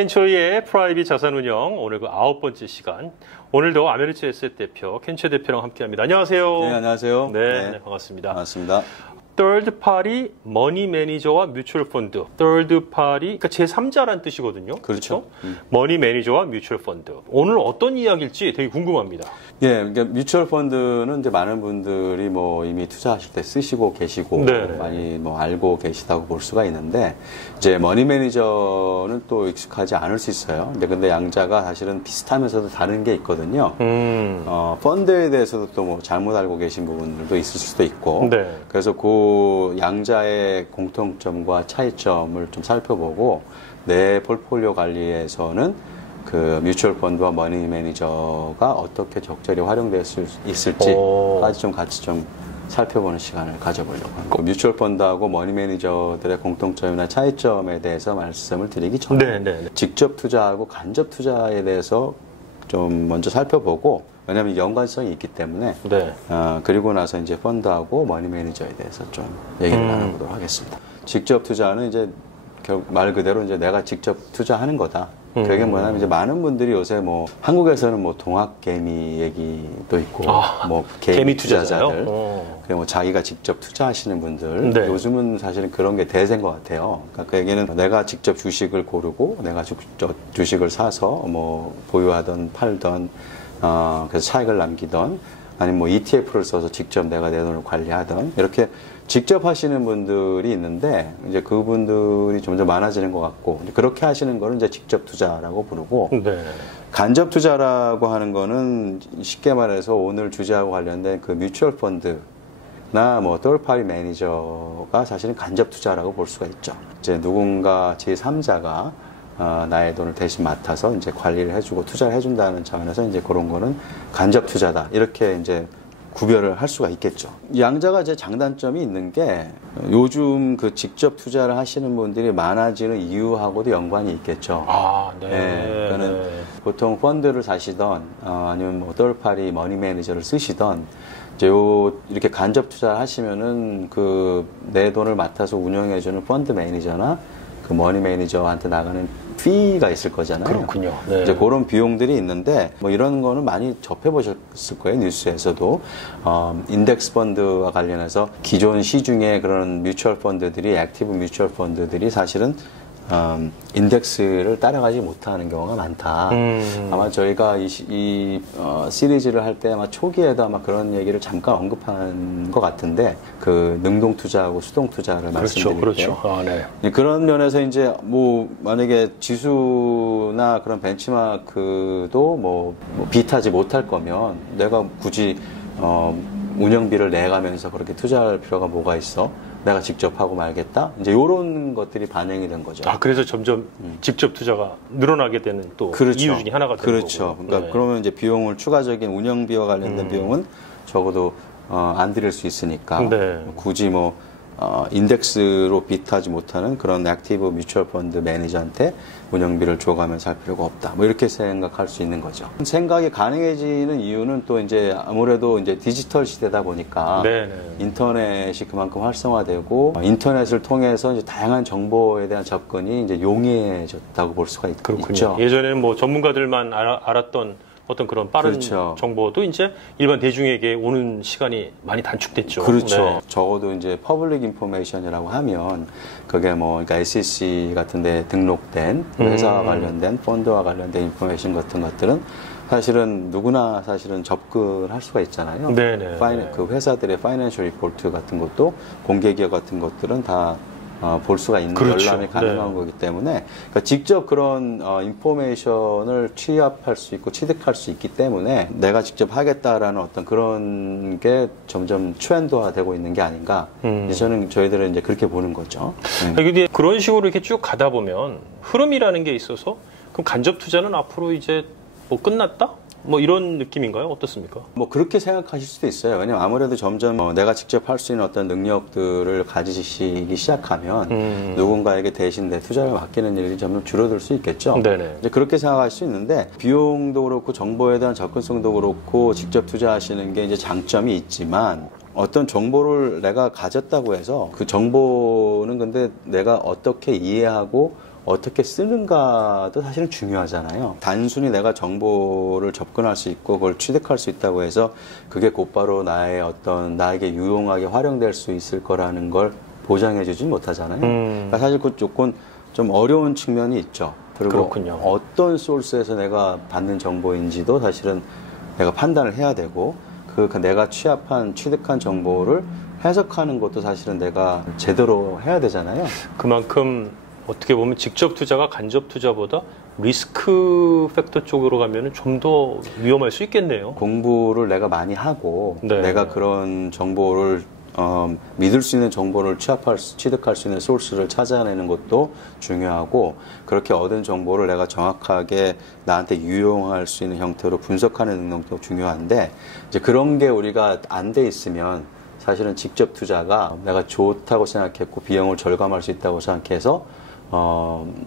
켄초이의 프라이빗 자산운용 오늘 그 9번째 시간. 오늘도 아메리츠 에셋 대표 켄초 대표랑 함께합니다. 안녕하세요. 네, 안녕하세요. 네, 반갑습니다. 반갑습니다. Third Party 머니 매니저와 뮤추얼 펀드. Third Party, 그러니까 제3자란 뜻이거든요. 그렇죠. 머니 매니저와 뮤추얼 펀드. 오늘 어떤 이야기일지 되게 궁금합니다. 예, 그러니까 뮤추얼 펀드는 이제 많은 분들이 뭐 이미 투자하실 때 쓰시고 계시고 네네. 많이 뭐 알고 계시다고 볼 수가 있는데 이제 머니 매니저는 또 익숙하지 않을 수 있어요. 근데 양자가 사실은 비슷하면서도 다른 게 있거든요. 펀드에 대해서도 또 뭐 잘못 알고 계신 부분들도 있을 수도 있고. 네. 그래서 그 양자의 공통점과 차이점을 좀 살펴보고 내 폴폴리오 관리에서는 그 뮤추얼 펀드와 머니 매니저가 어떻게 적절히 활용될 수 있을지까지 좀 같이 좀 살펴보는 시간을 가져보려고 합니다. 그 뮤추얼 펀드하고 머니 매니저들의 공통점이나 차이점에 대해서 말씀을 드리기 전에 직접 투자하고 간접 투자에 대해서 좀 먼저 살펴보고, 왜냐하면 연관성이 있기 때문에 그리고 나서 이제 펀드하고 머니 매니저에 대해서 좀 얘기를 나눠보도록 하겠습니다. 직접 투자는 이제 말 그대로 이제 내가 직접 투자하는 거다. 그게 뭐냐면 이제 많은 분들이 요새 뭐 한국에서는 뭐 동학개미 얘기도 있고 뭐 개미 투자자들 그리고 뭐 자기가 직접 투자하시는 분들 요즘은 사실은 그런 게 대세인 것 같아요. 그러니까 그 얘기는 내가 직접 주식을 고르고 내가 주식을 사서 뭐 보유하던 팔던 그래서 차익을 남기던 아니면 뭐 ETF를 써서 직접 내가 내 돈을 관리하던 이렇게 직접 하시는 분들이 있는데 이제 그분들이 점점 많아지는 것 같고 그렇게 하시는 거는 이제 직접 투자라고 부르고 간접 투자라고 하는 거는 쉽게 말해서 오늘 주제하고 관련된 그 뮤추얼 펀드나 뭐 third party 매니저가 사실은 간접 투자라고 볼 수가 있죠. 이제 누군가 제3자가 나의 돈을 대신 맡아서 이제 관리를 해주고 투자를 해준다는 차원에서 이제 그런 거는 간접 투자다. 이렇게 이제 구별을 할 수가 있겠죠. 양자가 이제 장단점이 있는 게 요즘 그 직접 투자를 하시는 분들이 많아지는 이유하고도 연관이 있겠죠. 그러니까는 보통 펀드를 사시던 아니면 뭐 third party 머니 매니저를 쓰시던 이제 이렇게 간접 투자를 하시면은 그 내 돈을 맡아서 운영해주는 펀드 매니저나 그 머니 매니저한테 나가는 피가 있을 거잖아요. 그렇군요. 이제 그런 비용들이 있는데 뭐 이런 거는 많이 접해보셨을 거예요. 뉴스에서도 인덱스 펀드와 관련해서 기존 시중에 그런 뮤추얼 펀드들이 액티브 뮤추얼 펀드들이 사실은 인덱스를 따라가지 못하는 경우가 많다. 아마 저희가 이 시리즈를 할 때 아마 초기에도 아마 그런 얘기를 잠깐 언급한 것 같은데 그 능동 투자하고 수동 투자를 말씀드릴 때 그런 면에서 이제 뭐 만약에 지수나 그런 벤치마크도 뭐 비트하지 못할 거면 내가 굳이 운영비를 내가면서 그렇게 투자할 필요가 뭐가 있어? 내가 직접 하고 말겠다? 이제 요런 것들이 반영이 된 거죠. 그래서 점점 직접 투자가 늘어나게 되는 또 이유 중에 하나가 되는 거고. 그러니까 그러면 이제 비용을 추가적인 운영비와 관련된 비용은 적어도 안 들일 수 있으니까 굳이 뭐 인덱스로 비트하지 못하는 그런 액티브 뮤추얼 펀드 매니저한테 운영비를 줘가면서 할 필요가 없다. 뭐 이렇게 생각할 수 있는 거죠. 생각이 가능해지는 이유는 또 이제 아무래도 이제 디지털 시대다 보니까 인터넷이 그만큼 활성화되고 인터넷을 통해서 이제 다양한 정보에 대한 접근이 이제 용이해졌다고 볼 수가 있죠. 예전에는 뭐 전문가들만 알았던 어떤 그런 빠른 정보도 이제 일반 대중에게 오는 시간이 많이 단축됐죠. 적어도 이제 퍼블릭 인포메이션이라고 하면 그게 뭐 그러니까 SEC 같은 데 등록된 회사와 관련된 펀드와 관련된 인포메이션 같은 것들은 사실은 누구나 사실은 접근할 수가 있잖아요. 그 회사들의 파이낸셜 리포트 같은 것도 공개 기업 같은 것들은 다 볼 수가 있는 열람이 가능한 거기 때문에 그러니까 직접 그런 인포메이션을 취합할 수 있고 취득할 수 있기 때문에 내가 직접 하겠다라는 어떤 그런 게 점점 트렌드화되고 있는 게 아닌가. 저희들은 이제 그렇게 보는 거죠. 근데 그런 식으로 이렇게 쭉 가다 보면 흐름이라는 게 있어서 그럼 간접 투자는 앞으로 이제 뭐 끝났다? 뭐 이런 느낌인가요? 어떻습니까? 뭐 그렇게 생각하실 수도 있어요. 왜냐면 아무래도 점점 내가 직접 할 수 있는 어떤 능력들을 가지시기 시작하면 누군가에게 대신 내 투자를 맡기는 일이 점점 줄어들 수 있겠죠. 이제 그렇게 생각할 수 있는데 비용도 그렇고 정보에 대한 접근성도 그렇고 직접 투자하시는 게 이제 장점이 있지만 어떤 정보를 내가 가졌다고 해서 그 정보는 근데 내가 어떻게 이해하고 어떻게 쓰는가도 사실은 중요하잖아요. 단순히 내가 정보를 접근할 수 있고 그걸 취득할 수 있다고 해서 그게 곧바로 나에게 유용하게 활용될 수 있을 거라는 걸 보장해주지 못하잖아요. 그러니까 사실 그 조건 좀 어려운 측면이 있죠. 그리고 그렇군요. 어떤 소스에서 내가 받는 정보인지도 사실은 내가 판단을 해야 되고 내가 취득한 정보를 해석하는 것도 사실은 내가 제대로 해야 되잖아요. 그만큼 어떻게 보면 직접 투자가 간접 투자보다 리스크 팩터 쪽으로 가면 좀 더 위험할 수 있겠네요. 공부를 내가 많이 하고 네. 내가 그런 정보를 믿을 수 있는 정보를 취득할 수 있는 소스를 찾아내는 것도 중요하고 그렇게 얻은 정보를 내가 정확하게 나한테 유용할 수 있는 형태로 분석하는 능력도 중요한데 이제 그런 게 우리가 안 돼 있으면 사실은 직접 투자가 내가 좋다고 생각했고 비용을 절감할 수 있다고 생각해서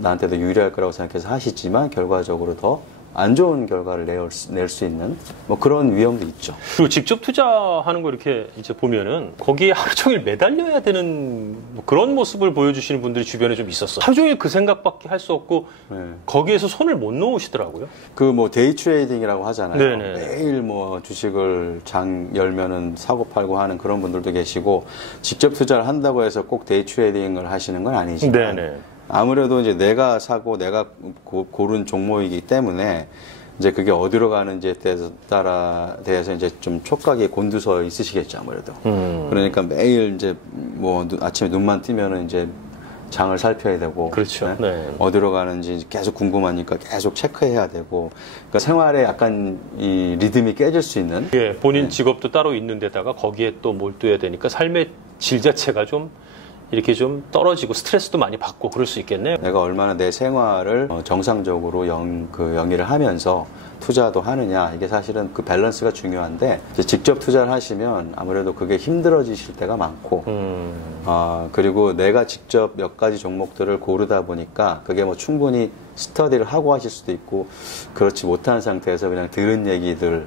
나한테도 유리할 거라고 생각해서 하시지만 결과적으로 더 안 좋은 결과를 낼 수 있는 뭐 그런 위험도 있죠. 그리고 직접 투자하는 거 이렇게 이제 보면은 거기에 하루 종일 매달려야 되는 뭐 그런 모습을 보여주시는 분들이 주변에 좀 있었어요. 하루 종일 그 생각밖에 할 수 없고 네. 거기에서 손을 못 놓으시더라고요. 그 뭐 데이 트레이딩이라고 하잖아요. 네네. 매일 뭐 주식을 장 열면은 사고 팔고 하는 그런 분들도 계시고 직접 투자를 한다고 해서 꼭 데이 트레이딩을 하시는 건 아니지만 네네. 아무래도 이제 내가 사고 내가 고른 종목이기 때문에 이제 그게 어디로 가는지에 대해서 이제 좀 촉각이 곤두서 있으시겠죠, 아무래도. 그러니까 매일 이제 뭐 아침에 눈만 뜨면은 이제 장을 살펴야 되고. 그렇죠. 네. 어디로 가는지 계속 궁금하니까 계속 체크해야 되고. 그러니까 생활에 약간 이 리듬이 깨질 수 있는. 예, 본인 직업도 따로 있는 데다가 거기에 또 몰두해야 되니까 삶의 질 자체가 좀 이렇게 좀 떨어지고 스트레스도 많이 받고 그럴 수 있겠네요. 내가 얼마나 내 생활을 정상적으로 영위를 하면서 투자도 하느냐, 이게 사실은 그 밸런스가 중요한데 이제 직접 투자를 하시면 아무래도 그게 힘들어지실 때가 많고 그리고 내가 직접 몇 가지 종목들을 고르다 보니까 그게 뭐 충분히 스터디를 하고 하실 수도 있고 그렇지 못한 상태에서 그냥 들은 얘기들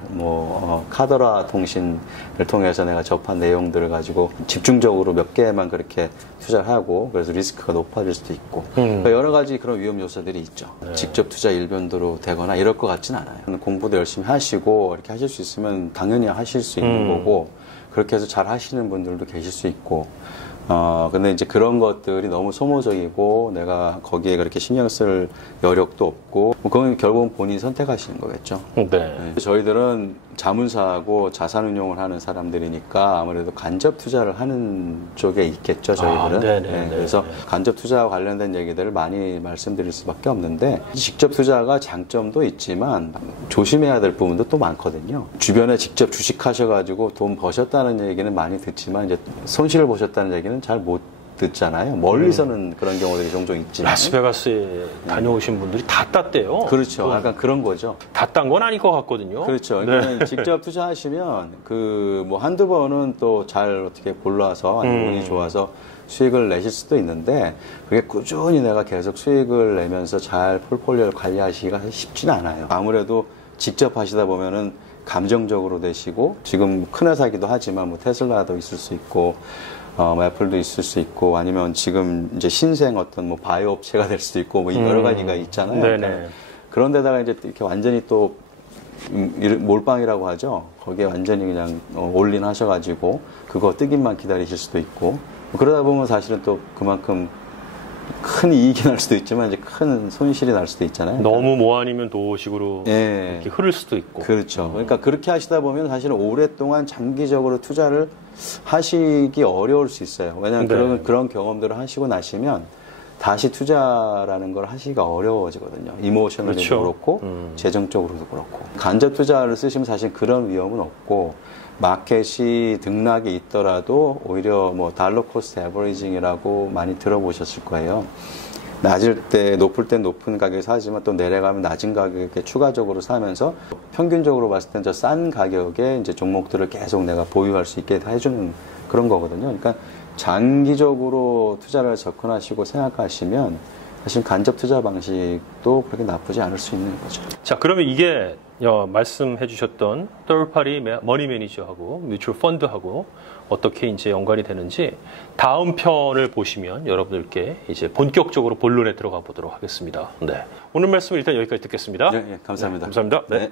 카더라 통신을 통해서 내가 접한 내용들을 가지고 집중적으로 몇 개만 그렇게 투자를 하고 그래서 리스크가 높아질 수도 있고 그러니까 여러 가지 그런 위험 요소들이 있죠. 네. 직접 투자 일변도로 되거나 이럴 것 같진 않아요. 공부도 열심히 하시고 이렇게 하실 수 있으면 당연히 하실 수 있는 거고 그렇게 해서 잘 하시는 분들도 계실 수 있고 근데 이제 그런 것들이 너무 소모적이고 내가 거기에 그렇게 신경 쓸 여력도 없고 그건 결국은 본인이 선택하시는 거겠죠. 네. 저희들은 자문사하고 자산운용을 하는 사람들이니까 아무래도 간접 투자를 하는 쪽에 있겠죠, 저희들은. 네네. 그래서 간접 투자와 관련된 얘기들을 많이 말씀드릴 수밖에 없는데 직접 투자가 장점도 있지만 조심해야 될 부분도 또 많거든요. 주변에 직접 주식하셔가지고 돈 버셨다는 얘기는 많이 듣지만 이제 손실을 보셨다는 얘기는 잘 못 듣잖아요. 멀리서는 그런 경우들이 종종 있지만. 라스베가스에 다녀오신 분들이 다 땄대요. 그렇죠. 약간 그런 거죠. 다 딴 건 아닐 것 같거든요. 그렇죠. 그러니까 직접 투자하시면 뭐 한두 번은 또 잘 어떻게 골라서 운이 좋아서 수익을 내실 수도 있는데 그게 꾸준히 내가 계속 수익을 내면서 잘 폴폴리오를 관리하시기가 쉽지는 않아요. 아무래도 직접 하시다 보면은 감정적으로 되시고 지금 큰 회사기도 하지만 뭐 테슬라도 있을 수 있고 애플도 있을 수 있고 아니면 지금 이제 신생 어떤 뭐 바이오 업체가 될 수도 있고 뭐 여러 가지가 있잖아요. 그러니까 그런 데다가 이제 이렇게 완전히 또 몰빵이라고 하죠. 거기에 완전히 그냥 올인 하셔가지고 그거 뜨기만 기다리실 수도 있고 그러다 보면 사실은 또 그만큼 큰 이익이 날 수도 있지만 이제 큰 손실이 날 수도 있잖아요. 너무 뭐 아니면 도식으로 예. 이렇게 흐를 수도 있고. 그렇죠. 그러니까 그렇게 하시다 보면 사실은 오랫동안 장기적으로 투자를 하시기 어려울 수 있어요. 왜냐하면 네. 그런 경험들을 하시고 나시면 다시 투자라는 걸 하시기가 어려워지거든요. 이모셔널리도 그렇죠. 그렇고 재정적으로도 그렇고. 간접 투자를 쓰시면 사실 그런 위험은 없고 마켓이 등락이 있더라도 오히려 뭐 달러 코스트 에버리징이라고 많이 들어보셨을 거예요. 높을 땐 높은 가격에 사지만 또 내려가면 낮은 가격에 추가적으로 사면서 평균적으로 봤을 땐 저 싼 가격에 이제 종목들을 계속 내가 보유할 수 있게 해주는 그런 거거든요. 그러니까 장기적으로 투자를 접근하시고 생각하시면 사실 간접 투자 방식도 그렇게 나쁘지 않을 수 있는 거죠. 자, 그러면 이게 말씀해 주셨던 third-party 머니 매니저하고 뮤추얼 펀드하고 어떻게 이제 연관이 되는지 다음 편을 보시면 여러분들께 이제 본격적으로 본론에 들어가 보도록 하겠습니다. 네. 오늘 말씀은 일단 여기까지 듣겠습니다. 네, 감사합니다. 네, 감사합니다. 네. 네.